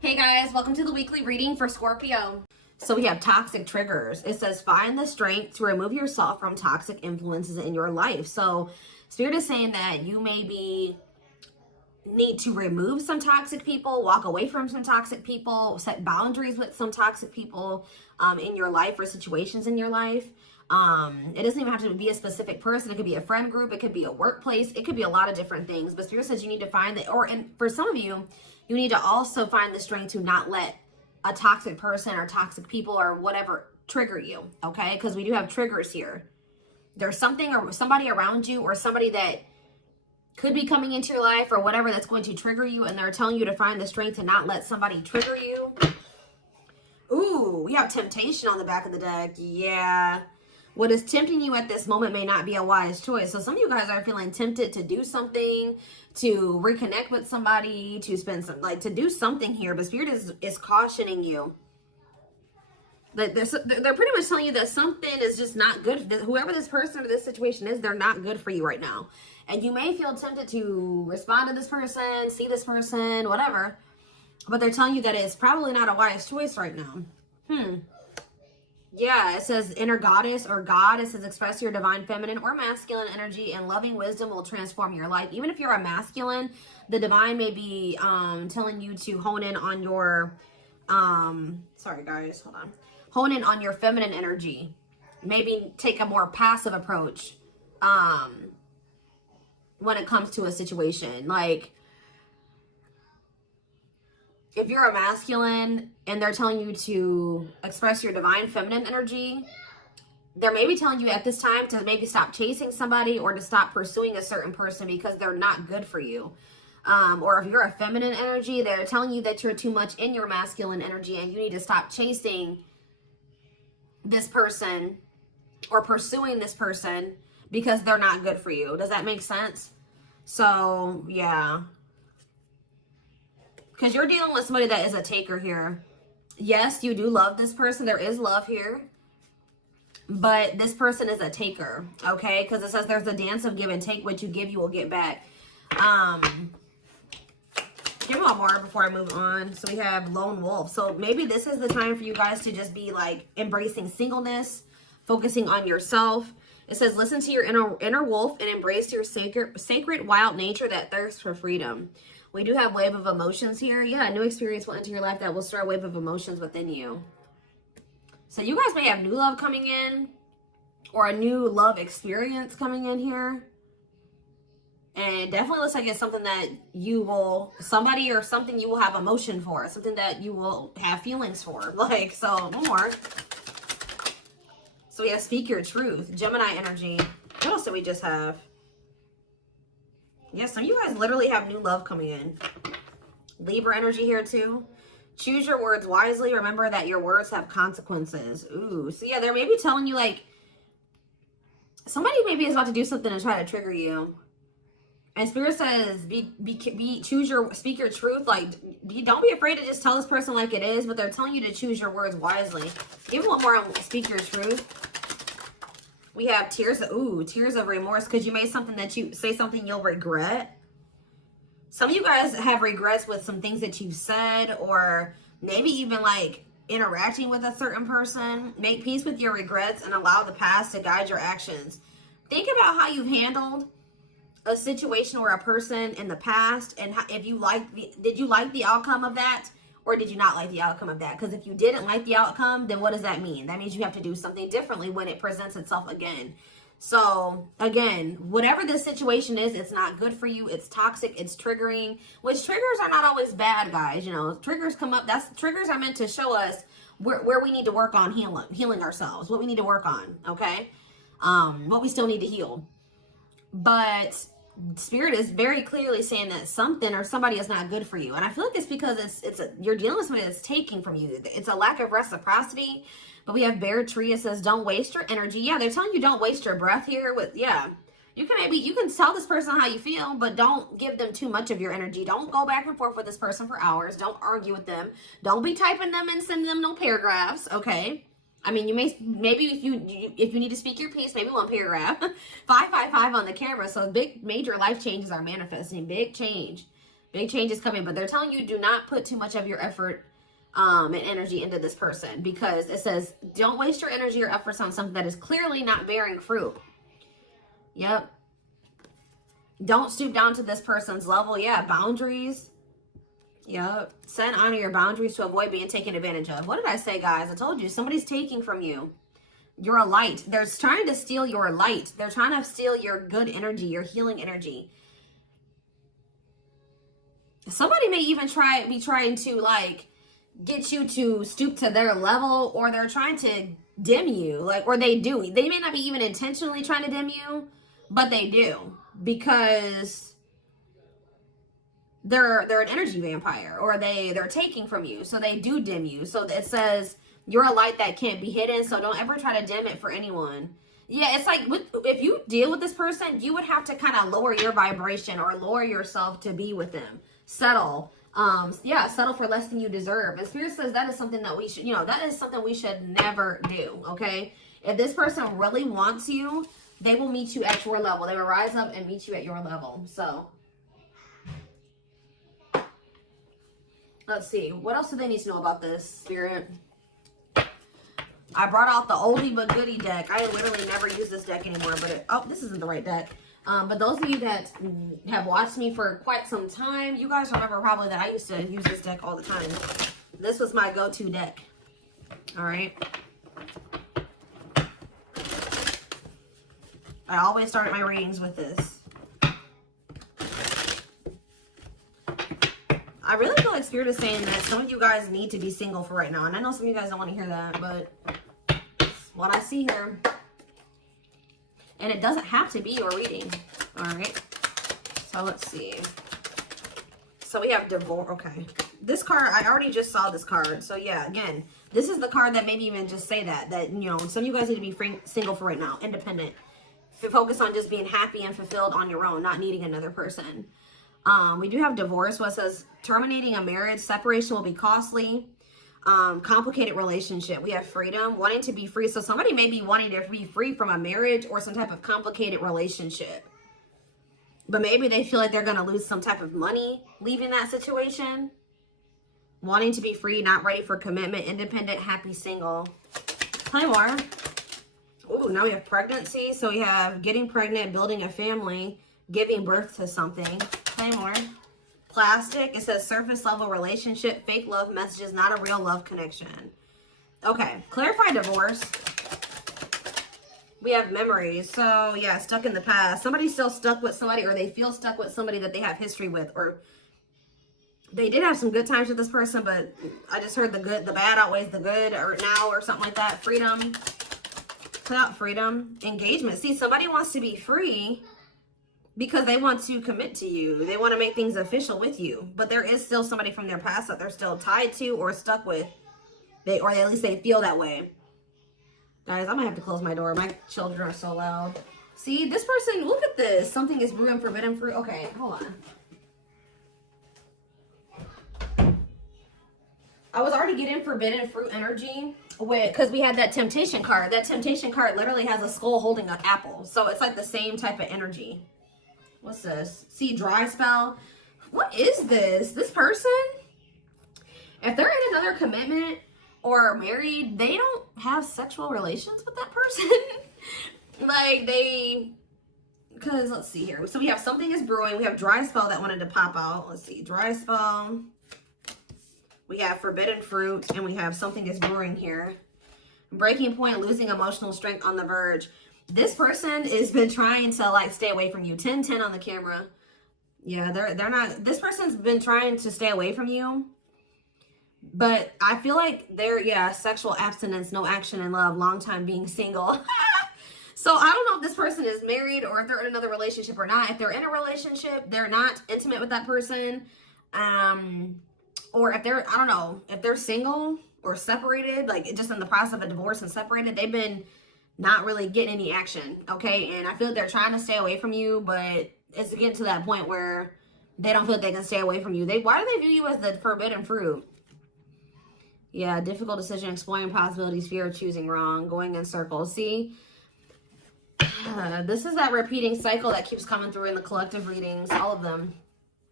Hey guys, welcome to the weekly reading for Scorpio. So we have toxic triggers. It says find the strength to remove yourself from toxic influences in your life. So Spirit is saying that you maybe need to remove some toxic people, walk away from some toxic people, set boundaries with some toxic people in your life or situations in your life. It doesn't even have to be a specific person. It could be a friend group. It could be a workplace. It could be a lot of different things. But Spirit says you need to find that, and for some of you, you need to also find the strength to not let a toxic person or toxic people or whatever trigger you, okay? Because we do have triggers here. There's something or somebody around you or somebody that could be coming into your life or whatever that's going to trigger you, and they're telling you to find the strength to not let somebody trigger you. Ooh, we have temptation on the back of the deck. Yeah. What is tempting you at this moment may not be a wise choice. So some of you guys are feeling tempted to do something, to reconnect with somebody, to spend some, to do something here. But Spirit is cautioning you. That they're pretty much telling you that something is just not good. Whoever this person or this situation is, they're not good for you right now. And you may feel tempted to respond to this person, see this person, whatever. But they're telling you that it's probably not a wise choice right now. Yeah, it says inner goddess or God. It says express your divine feminine or masculine energy, and loving wisdom will transform your life. Even if you're a masculine, the divine may be telling you to hone in on your, sorry guys, hold on. Hone in on your feminine energy. Maybe take a more passive approach when it comes to a situation. Like, if you're a masculine and they're telling you to express your divine feminine energy, they're maybe telling you at this time to maybe stop chasing somebody or to stop pursuing a certain person because they're not good for you. Or if you're a feminine energy, they're telling you that you're too much in your masculine energy and you need to stop chasing this person or pursuing this person because they're not good for you. Does that make sense? So, yeah. Because you're dealing with somebody that is a taker here. Yes, you do love this person. There is love here. But this person is a taker, okay? Because it says there's a dance of give and take. What you give, you will get back. Give me one more before I move on. So we have lone wolf. So maybe this is the time for you guys to just be like embracing singleness, focusing on yourself. It says listen to your inner wolf and embrace your sacred wild nature that thirsts for freedom. We do have wave of emotions here. Yeah, a new experience will enter your life that will stir a wave of emotions within you. So you guys may have new love coming in or a new love experience coming in here. And it definitely looks like it's something that you will, somebody or something you will have emotion for. Something that you will have feelings for. Like, so, more. So we have speak your truth. Gemini energy. What else did we just have? Yes, some of you guys literally have new love coming in. Libra energy here too. Choose your words wisely. Remember that your words have consequences. Ooh, so yeah, they're maybe telling you like, somebody maybe is about to do something to try to trigger you. And Spirit says, speak your truth. Like, don't be afraid to just tell this person like it is, but they're telling you to choose your words wisely. Give one more on speak your truth. We have tears of remorse because you made something that you say something you'll regret. Some of you guys have regrets with some things that you've said or maybe even like interacting with a certain person. Make peace with your regrets and allow the past to guide your actions. Think about how you've handled a situation or a person in the past and if you did you like the outcome of that? Or did you not like the outcome of that? Because if you didn't like the outcome, then what does that mean? That means you have to do something differently when it presents itself again. So, again, whatever this situation is, it's not good for you. It's toxic. It's triggering. Which triggers are not always bad, guys. You know, triggers come up. Triggers are meant to show us where we need to work on healing ourselves. What we need to work on, okay? What we still need to heal. But Spirit is very clearly saying that something or somebody is not good for you. And I feel like it's because you're dealing with somebody that's taking from you. It's a lack of reciprocity. But we have Bear Tree. It says, don't waste your energy. Yeah, they're telling you don't waste your breath here. You can tell this person how you feel, but don't give them too much of your energy. Don't go back and forth with this person for hours. Don't argue with them. Don't be typing them and sending them no paragraphs, okay? I mean, you maybe if you need to speak your piece, maybe one paragraph. 555 on the camera. So major life changes are manifesting. Big change. Big change is coming, but they're telling you do not put too much of your effort and energy into this person, because it says don't waste your energy or efforts on something that is clearly not bearing fruit. Yep. Don't stoop down to this person's level. Yeah, boundaries. Yep. Set and honor your boundaries to avoid being taken advantage of. What did I say, guys? I told you, somebody's taking from you. You're a light. They're trying to steal your light. They're trying to steal your good energy, your healing energy. Somebody may even be trying to like get you to stoop to their level, or they're trying to dim you, like, or they do. They may not be even intentionally trying to dim you, but they do, because they're an energy vampire, or they're taking from you, so they do dim you. So it says you're a light that can't be hidden, so don't ever try to dim it for anyone. Yeah, it's like if you deal with this person, you would have to kind of lower your vibration or lower yourself to be with them. Settle. Yeah, settle for less than you deserve. And Spirit says that is something that we should, that is something we should never do, okay? If this person really wants you, they will meet you at your level. They will rise up and meet you at your level. So, let's see. What else do they need to know about this, Spirit? I brought out the oldie but goodie deck. I literally never use this deck anymore, but oh, this isn't the right deck. But those of you that have watched me for quite some time, you guys remember probably that I used to use this deck all the time. This was my go-to deck. All right. I always started my readings with this. I really feel like Spirit is saying that some of you guys need to be single for right now. And I know some of you guys don't want to hear that, but what I see here. And it doesn't have to be your reading. All right. So let's see. So we have divorce. Okay. This card, I already just saw this card. So yeah, again, this is the card that maybe even just say that some of you guys need to be single for right now. Independent. Focus on just being happy and fulfilled on your own, not needing another person. We do have divorce. What says terminating a marriage, separation will be costly. Complicated relationship. We have freedom, wanting to be free. So somebody may be wanting to be free from a marriage or some type of complicated relationship, but maybe they feel like they're going to lose some type of money leaving that situation. Wanting to be free, not ready for commitment, independent, happy, single. Play more. Ooh, now we have pregnancy. So we have getting pregnant, building a family, giving birth to something. Play more. Plastic. It says surface level relationship, fake love messages, not a real love connection. Okay. Clarify divorce. We have memories. So yeah, stuck in the past. Somebody's still stuck with somebody, or they feel stuck with somebody that they have history with, or they did have some good times with this person, but I just heard the bad outweighs the good, or now, or something like that. Freedom. Put out freedom. Engagement. See, somebody wants to be free because they want to commit to you. They want to make things official with you. But there is still somebody from their past that they're still tied to or stuck with. Or at least they feel that way. Guys, I'm going to have to close my door. My children are so loud. See, this person, look at this. Something is brewing forbidden fruit. Okay, hold on. I was already getting forbidden fruit energy because we had that temptation card. That temptation card literally has a skull holding an apple. So it's like the same type of energy. What's this? See, dry spell. What is this? This person, if they're in another commitment or married, they don't have sexual relations with that person. Like because let's see here. So we have something is brewing. We have dry spell that wanted to pop out. Let's see, dry spell. We have forbidden fruit, and we have something is brewing here. Breaking point, losing emotional strength, on the verge. This person has been trying to like stay away from you. 10-10 on the camera. Yeah, they're not. This person's been trying to stay away from you, but I feel like sexual abstinence, no action in love, long time being single. So I don't know if this person is married or if they're in another relationship or not. If they're in a relationship, they're not intimate with that person. Or if they're, I don't know, if they're single or separated, like just in the process of a divorce and separated, they've been not really getting any action, okay? And I feel like they're trying to stay away from you, but it's getting to that point where they don't feel like they can stay away from you. Why do they view you as the forbidden fruit? Yeah, difficult decision, exploring possibilities, fear of choosing wrong, going in circles. See, this is that repeating cycle that keeps coming through in the collective readings, all of them.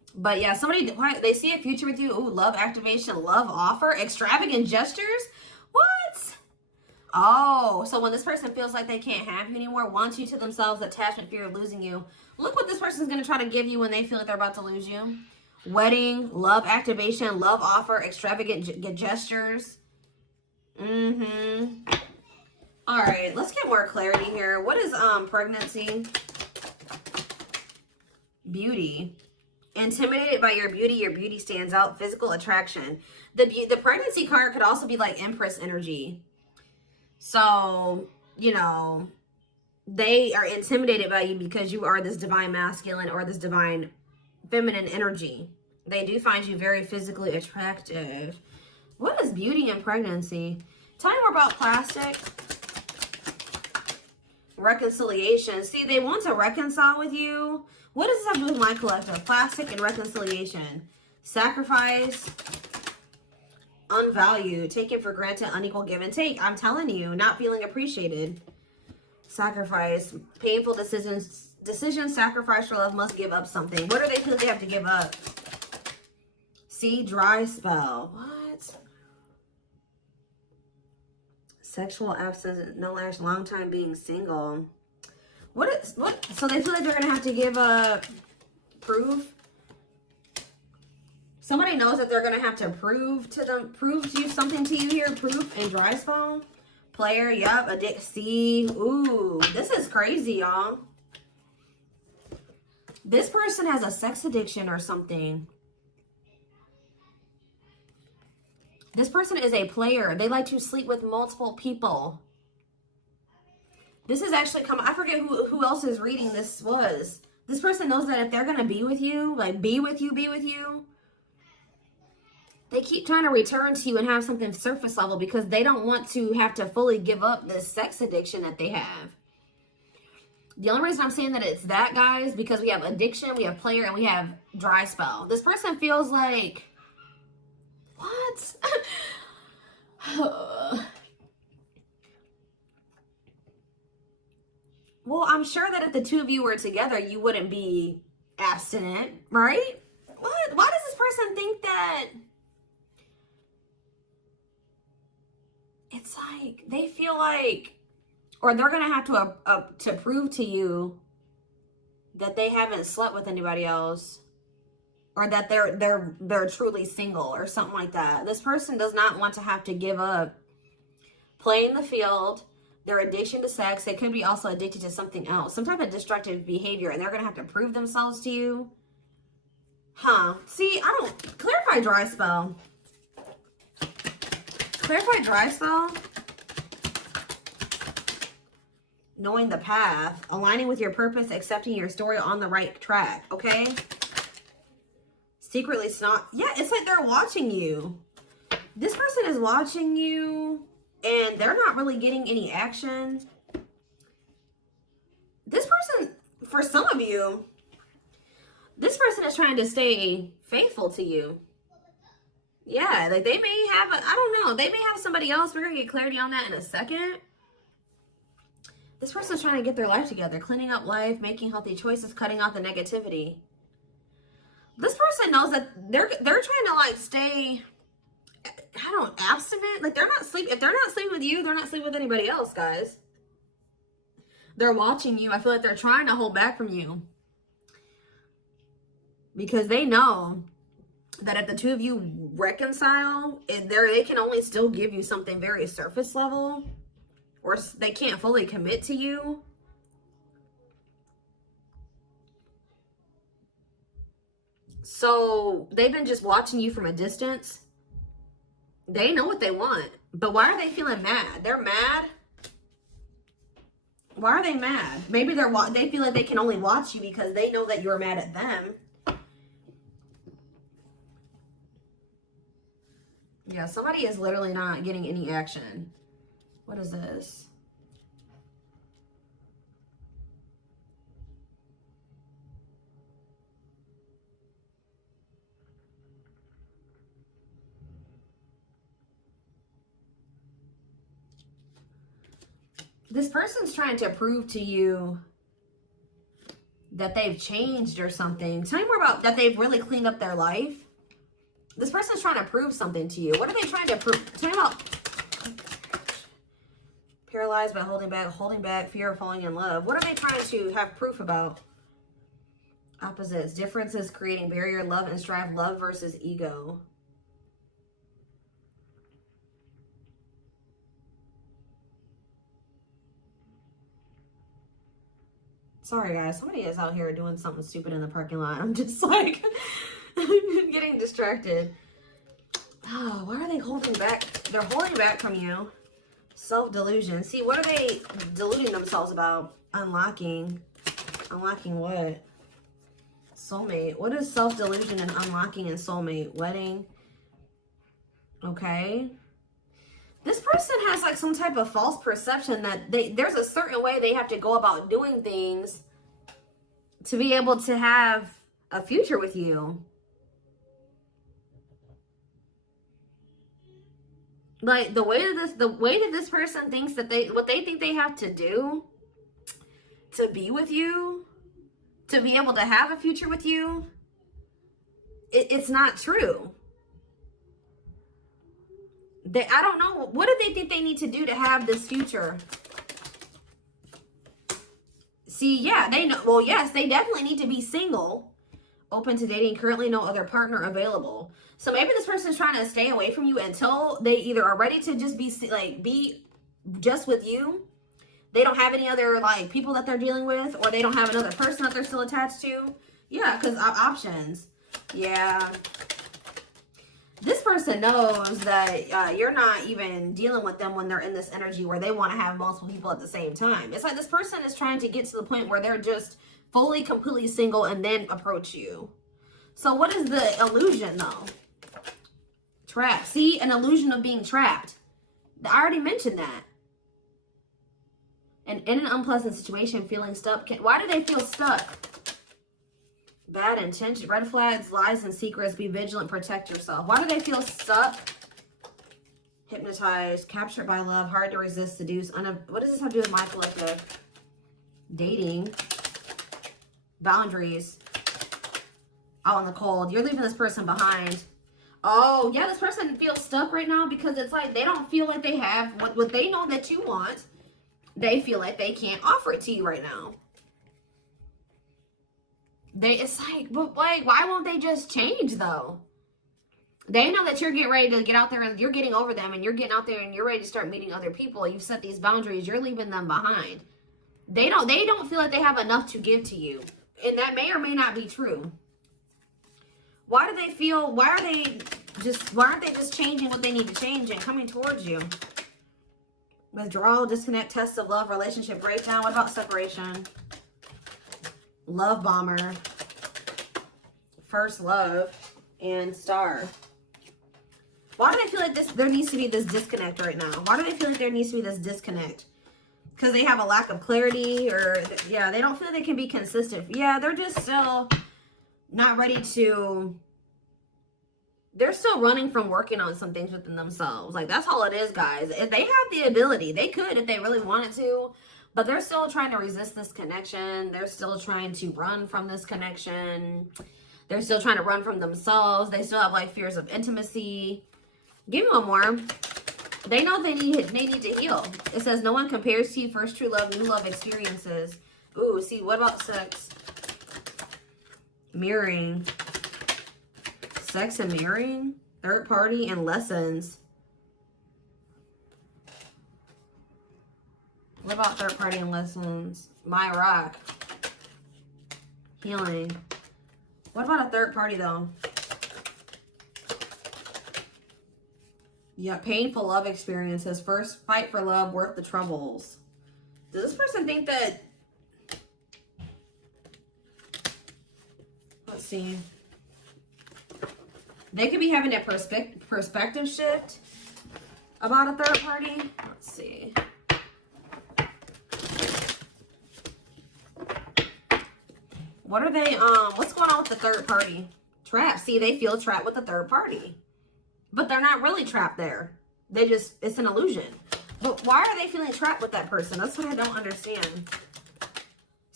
But yeah, somebody, they see a future with you. Ooh, love activation, love offer, extravagant gestures. What? Oh, so when this person feels like they can't have you anymore, wants you to themselves, attachment, fear of losing you, look what this person's going to try to give you when they feel like they're about to lose you. Wedding, love activation, love offer, extravagant gestures. Mm-hmm. All right, let's get more clarity here. What is pregnancy? Beauty. Intimidated by your beauty stands out. Physical attraction. The pregnancy card could also be like Empress energy. So, you know, they are intimidated by you because you are this divine masculine or this divine feminine energy. They do find you very physically attractive. What is beauty and pregnancy? Tell me more about plastic. Reconciliation. See, they want to reconcile with you. What does this have to do with my collective? Plastic and reconciliation. Sacrifice. Unvalued. Taken for granted. Unequal give and take. I'm telling you, not feeling appreciated. Sacrifice. Painful decisions. Decisions sacrificed for love, must give up something. What do they feel they have to give up? See, dry spell. What? Sexual absence, no last, long time being single. What? So they feel like they're gonna have to give up proof. Somebody knows that they're gonna have to prove to you something to you here. Proof and dry spell. Player, yup. Addict. See, ooh, this is crazy, y'all. This person has a sex addiction or something. This person is a player. They like to sleep with multiple people. This is actually I forget who else's reading this was. This person knows that if they're going to be with you, like be with you, they keep trying to return to you and have something surface level because they don't want to have to fully give up this sex addiction that they have. The only reason I'm saying that it's that, guys, because we have addiction, we have player, and we have dry spell. This person feels like, what? Well, I'm sure that if the two of you were together, you wouldn't be abstinent, right? What? Why does this person think that? It's like they feel like, or they're gonna have to prove to you that they haven't slept with anybody else, or that they're truly single or something like that. This person does not want to have to give up playing the field, their addiction to sex. They could be also addicted to something else, some type of destructive behavior, and they're gonna have to prove themselves to you. Huh? See, I don't clarify dry spell. Clarify dry spell. Knowing the path, aligning with your purpose, accepting your story, on the right track. Okay. Secretly snot. Yeah, it's like they're watching you. This person is watching you and they're not really getting any action. This person, for some of you, this person is trying to stay faithful to you. Yeah, like they may have, I don't know, they may have somebody else. We're going to get clarity on that in a second. This person's trying to get their life together, cleaning up life, making healthy choices, cutting out the negativity. This person knows that they're trying to like stay, abstinent. Like they're not sleeping. If they're not sleeping with you, they're not sleeping with anybody else, guys. They're watching you. I feel like they're trying to hold back from you because they know that if the two of you reconcile, they can only still give you something very surface level, or they can't fully commit to you. So they've been just watching you from a distance. They know what they want, but why are they feeling mad? They're mad. Why are they mad? Maybe they feel like they can only watch you because they know that you're mad at them. Yeah, somebody is literally not getting any action. What is this? This person's trying to prove to you that they've changed or something. Tell me more about that they've really cleaned up their life. This person's trying to prove something to you. What are they trying to prove? Tell me about paralyzed by holding back, fear of falling in love. What are they trying to have proof about? Opposites, differences, creating barrier, love and strive, love versus ego. Sorry, guys. Somebody is out here doing something stupid in the parking lot. I'm just like getting distracted. Oh, why are they holding back? They're holding back from you. Self-delusion. See, what are they deluding themselves about? Unlocking. Unlocking what? Soulmate. What is self-delusion and unlocking in soulmate? Wedding. Okay. This person has like some type of false perception that there's a certain way they have to go about doing things to be able to have a future with you. Like the way that this person thinks that what they think they have to do to be with you, to be able to have a future with you, it's not true. I don't know. What do they think they need to do to have this future? See, yeah, they know. Well, yes, they definitely need to be single, open to dating, currently no other partner available. So maybe this person's trying to stay away from you until they either are ready to just be just with you. They don't have any other like people that they're dealing with, or they don't have another person that they're still attached to. Yeah, because options. Yeah. This person knows that you're not even dealing with them when they're in this energy where they want to have multiple people at the same time. It's like this person is trying to get to the point where they're just fully, completely single and then approach you. So what is the illusion though? Trapped. See, an illusion of being trapped. I already mentioned that. And in an unpleasant situation, feeling stuck. Why do they feel stuck? Bad intention, red flags, lies and secrets, be vigilant, protect yourself. Why do they feel stuck? Hypnotized, captured by love, hard to resist, seduce. What does this have to do with my collective? Dating, boundaries, out in the cold. You're leaving this person behind. Oh, yeah, this person feels stuck right now because it's like they don't feel like they have what they know that you want. They feel like they can't offer it to you right now. It's like, but like, why won't they just change though? They know that you're getting ready to get out there and you're getting over them and you're getting out there and you're ready to start meeting other people. You've set these boundaries. You're leaving them behind. They don't feel like they have enough to give to you. And that may or may not be true. Why aren't they just changing what they need to change and coming towards you? Withdrawal, disconnect, test of love, relationship breakdown. What about separation? Love bomber, first love, and star. Why do they feel like there needs to be this disconnect right now? Why do they feel like there needs to be this disconnect? Because they have a lack of clarity, or yeah, they don't feel they can be consistent. Yeah, they're just still not ready to. They're still running from working on some things within themselves. Like, that's all it is, guys. If they have the ability, they could if they really wanted to. But they're still trying to resist this connection. They're still trying to run from this connection. They're still trying to run from themselves. They still have like fears of intimacy. Give me one more. They know they need to heal. It says no one compares to you. First true love, new love experiences. Ooh, see, what about sex? Mirroring. Sex and mirroring. Third party and lessons. What about third party and lessons? My rock. Healing. What about a third party though? Yeah, painful love experiences. First fight for love, worth the troubles. Does this person think that... Let's see. They could be having a perspective shift about a third party. Let's see. What are they, what's going on with the third party? Trapped. See, they feel trapped with the third party. But they're not really trapped there. It's an illusion. But why are they feeling trapped with that person? That's what I don't understand.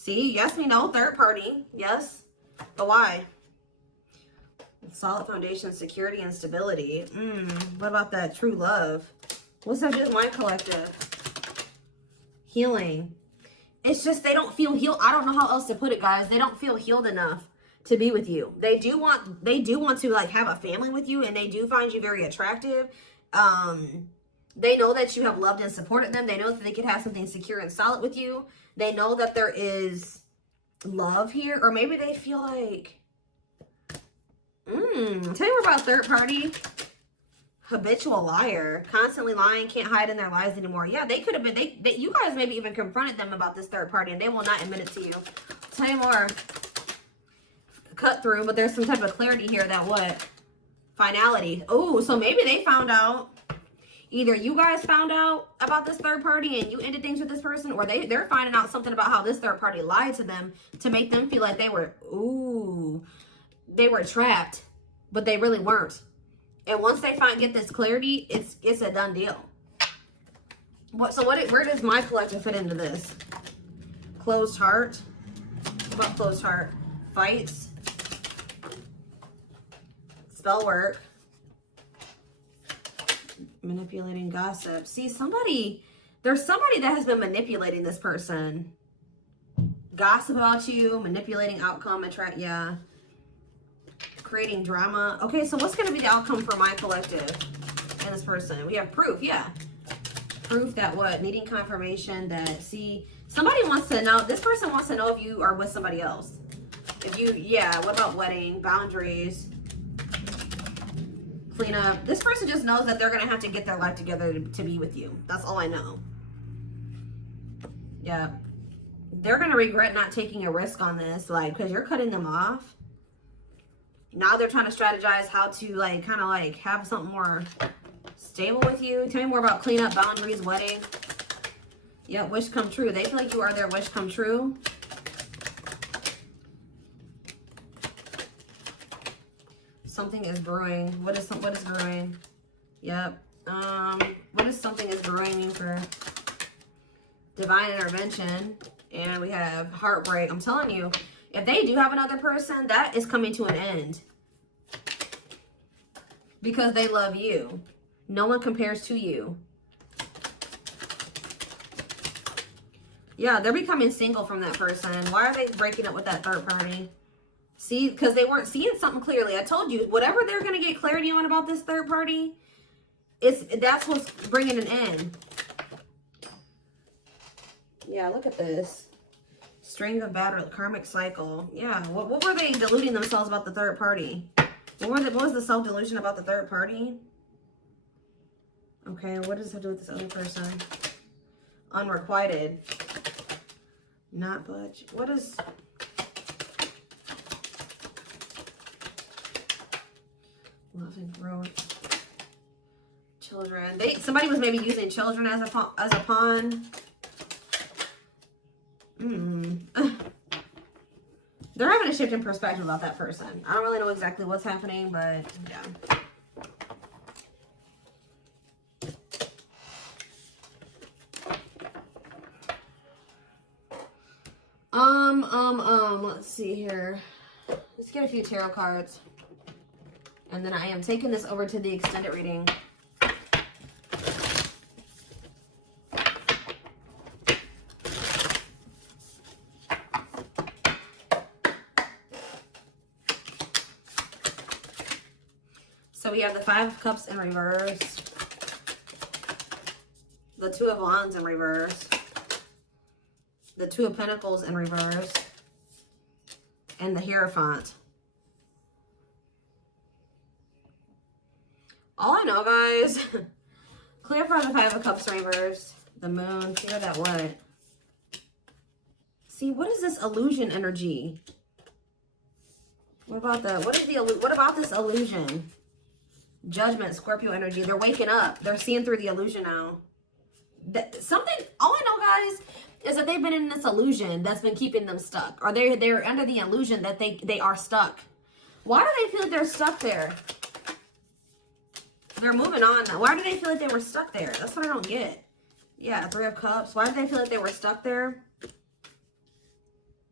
See, yes, we know, third party. Yes, but why? Solid foundation, security, and stability. What about that true love? What's that do with my collective? Healing. It's just they don't feel healed. I don't know how else to put it, guys. They don't feel healed enough to be with you. They do want to like have a family with you, and they do find you very attractive. They know that you have loved and supported them. They know that they could have something secure and solid with you. They know that there is love here, or maybe they feel like, tell you more about third party. Habitual liar, constantly lying, can't hide in their lies anymore. Yeah, they could have been, you guys maybe even confronted them about this third party, and they will not admit it to you. Tell you more. Cut through, but there's some type of clarity here that what? Finality. Oh, so maybe they found out. Either you guys found out about this third party and you ended things with this person, or they're finding out something about how this third party lied to them to make them feel like they were trapped, but they really weren't. And once they get this clarity, it's a done deal. Where does my collective fit into this? Closed heart. What about closed heart? Fights. Spell work. Manipulating, gossip. See, there's somebody that has been manipulating this person. Gossip about you, manipulating outcome, yeah. Creating drama. Okay, so what's going to be the outcome for my collective and this person? We have proof, yeah. Proof that what? Needing confirmation that, see, somebody wants to know, this person wants to know if you are with somebody else. What about wedding, boundaries, clean up. This person just knows that they're going to have to get their life together to be with you. That's all I know. Yeah. They're going to regret not taking a risk on this, like, because you're cutting them off. Now they're trying to strategize how to, like, kind of, like, have something more stable with you. Tell me more about cleanup, boundaries, wedding. Yeah, wish come true. They feel like you are their wish come true. Something is brewing. What is brewing? Yep. What does something is brewing mean for divine intervention? And we have heartbreak. I'm telling you, if they do have another person, that is coming to an end. Because they love you. No one compares to you. Yeah, they're becoming single from that person. Why are they breaking up with that third party? See, because they weren't seeing something clearly. I told you, whatever they're going to get clarity on about this third party, that's what's bringing an end. Yeah, look at this. String of battle, karmic cycle. Yeah, what were they deluding themselves about the third party? What was the self-delusion about the third party? Okay, what does it have to do with this other person? Unrequited. Not budge. What is... Love and growth. Children. Somebody was maybe using children as a pawn. They're having a shift in perspective about that person. I don't really know exactly what's happening, but yeah. Let's see here. Let's get a few tarot cards. And then I am taking this over to the extended reading. So we have the Five of Cups in reverse. The Two of Wands in reverse. The Two of Pentacles in reverse. And the Hierophant. All I know, guys, clarify the Five of Cups reversed. The Moon, clear that what? See, what is this illusion energy? What about this illusion? Judgment, Scorpio energy. They're waking up. They're seeing through the illusion now. All I know, guys, is that they've been in this illusion that's been keeping them stuck. Or they're under the illusion that they are stuck. Why do they feel like they're stuck there? They're moving on now. Why do they feel like they were stuck there? That's what I don't get. Yeah, Three of Cups. Why did they feel like they were stuck there?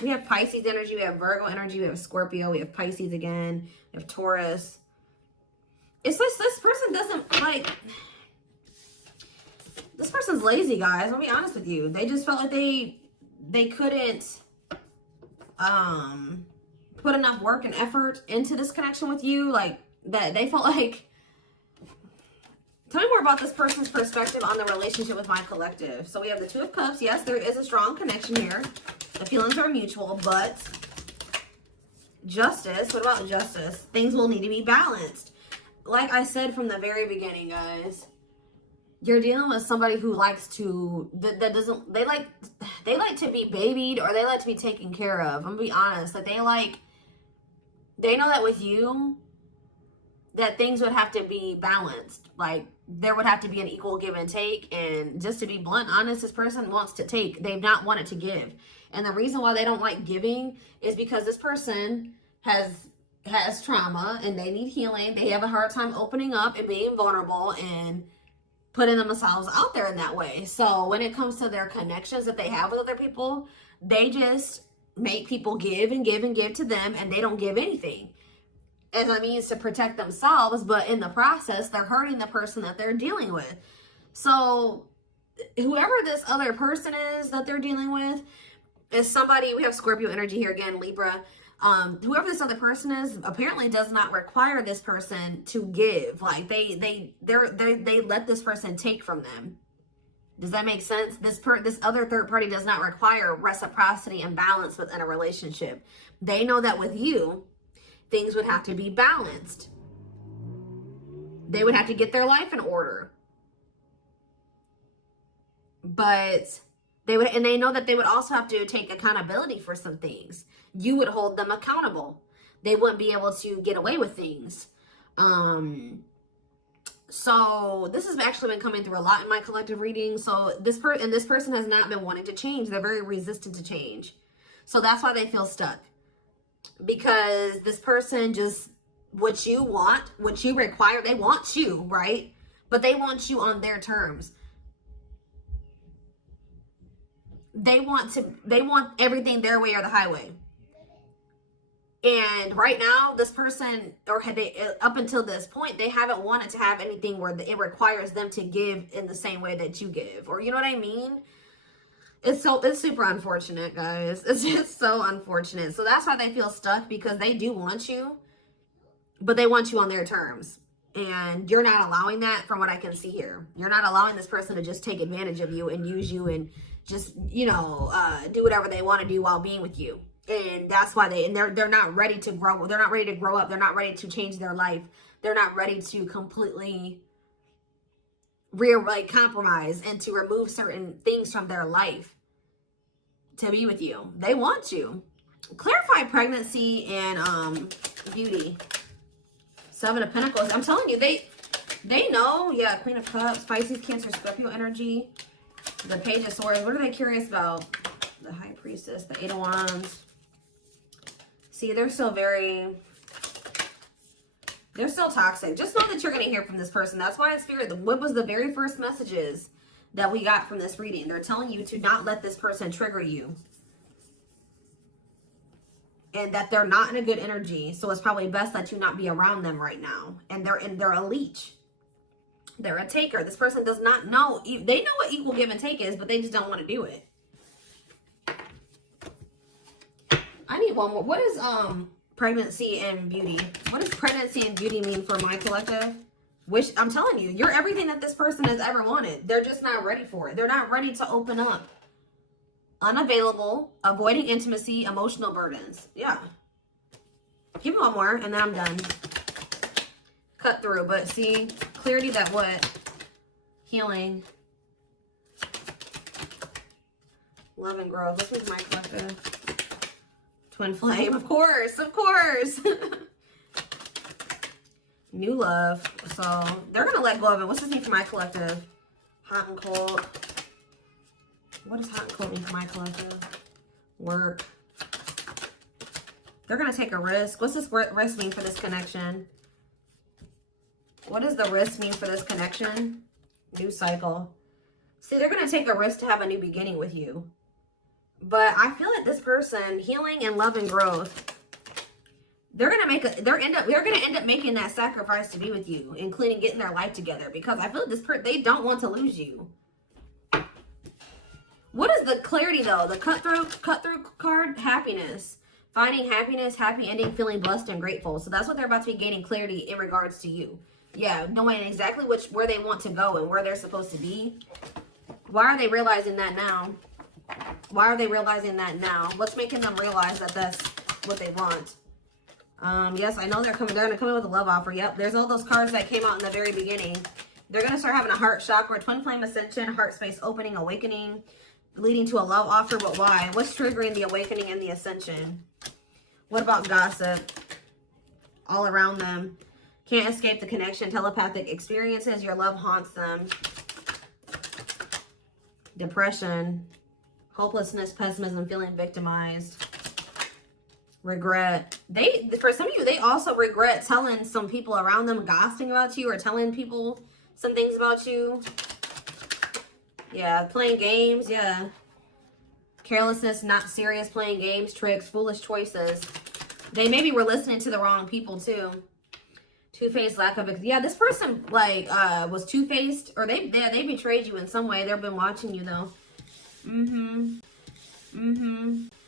We have Pisces energy, we have Virgo energy, we have Scorpio, we have Pisces again, we have Taurus. It's this person doesn't like, this person's lazy, guys. I'll be honest with you. They just felt like they couldn't put enough work and effort into this connection with you. Like, that they felt like, tell me more about this person's perspective on the relationship with my collective. So we have the Two of Cups. Yes, there is a strong connection here. The feelings are mutual, but Justice. What about Justice? Things will need to be balanced. Like I said from the very beginning, guys, you're dealing with somebody who likes to, they like to be babied, or they like to be taken care of. I'm gonna be honest. Like, they know that with you, that things would have to be balanced. Like, there would have to be an equal give and take. And just to be blunt, honest, this person wants to take. They've not wanted to give. And the reason why they don't like giving is because this person has trauma and they need healing. They have a hard time opening up and being vulnerable and putting themselves out there in that way. So when it comes to their connections that they have with other people, they just make people give and give and give to them, and they don't give anything as a means to protect themselves, but in the process, they're hurting the person that they're dealing with. So whoever this other person is that they're dealing with is somebody, we have Scorpio energy here again, Libra. Whoever this other person is apparently does not require this person to give. Like, they let this person take from them. Does that make sense? This other third party does not require reciprocity and balance within a relationship. They know that with you, things would have to be balanced. They would have to get their life in order. But they know that they would also have to take accountability for some things. You would hold them accountable. They wouldn't be able to get away with things. So this has actually been coming through a lot in my collective reading. So this person has not been wanting to change. They're very resistant to change. So that's why they feel stuck. Because this person just, what you want, what you require, they want you, right? But they want you on their terms. They want everything their way or the highway. And right now, this person, or up until this point, they haven't wanted to have anything where it requires them to give in the same way that you give. Or, you know what I mean? It's super unfortunate, guys. It's just so unfortunate. So that's why they feel stuck, because they do want you, but they want you on their terms. And you're not allowing that, from what I can see here. You're not allowing this person to just take advantage of you and use you and just, do whatever they want to do while being with you. And that's why they're not ready to grow. They're not ready to grow up. They're not ready to change their life. They're not ready to completely compromise and to remove certain things from their life to be with you. They want you. Clarify pregnancy and beauty. Seven of Pentacles. I'm telling you, they know. Yeah, Queen of Cups, Pisces, Cancer, Scorpio energy. The Page of Swords. What are they curious about? The High Priestess, the Eight of Wands. See, they're still toxic. Just know that you're going to hear from this person. That's why in Spirit, what was the very first messages that we got from this reading? They're telling you to not let this person trigger you. And that they're not in a good energy. So it's probably best that you not be around them right now. And they're a leech. They're a taker. This person does not know. They know what equal give and take is, but they just don't want to do it. I need one more. What is pregnancy and beauty? What does pregnancy and beauty mean for my collective? I'm telling you, you're everything that this person has ever wanted. They're just not ready for it. They're not ready to open up. Unavailable, avoiding intimacy, emotional burdens. Yeah. Give me one more and then I'm done. Cut through, but see, clarity that what? Healing. Love and growth. This is my collective. Twin flame, of course, of course. New love. So they're gonna let go of it. What's this mean for my collective? Hot and cold. What does hot and cold mean for my collective? Work. They're gonna take a risk. What's this risk mean for this connection? What does the risk mean for this connection? New cycle. See, they're gonna take a risk to have a new beginning with you. But I feel like this person, healing and love and growth, they're gonna end up making that sacrifice to be with you, including getting their life together. Because I feel like this person, they don't want to lose you. What is the clarity though? The cut through card, happiness. Finding happiness, happy ending, feeling blessed and grateful. So that's what they're about to be gaining clarity in regards to you. Yeah, knowing exactly where they want to go and where they're supposed to be. Why are they realizing that now? Why are they realizing that now? What's making them realize that that's what they want? Yes, I know they're gonna come in with a love offer. Yep, there's all those cards that came out in the very beginning. They're gonna start having a heart chakra, twin flame ascension, heart space opening, awakening, leading to a love offer. But why? What's triggering the awakening and the ascension? What about gossip? All around them. Can't escape the connection. Telepathic experiences. Your love haunts them. Depression. Hopelessness, pessimism, feeling victimized. Regret. For some of you, they also regret telling some people around them, gossiping about you or telling people some things about you. Yeah, playing games. Yeah. Carelessness, not serious, playing games, tricks, foolish choices. They maybe were listening to the wrong people too. Two-faced, lack of... Yeah, this person, like, was two-faced. Or they betrayed you in some way. They've been watching you, though.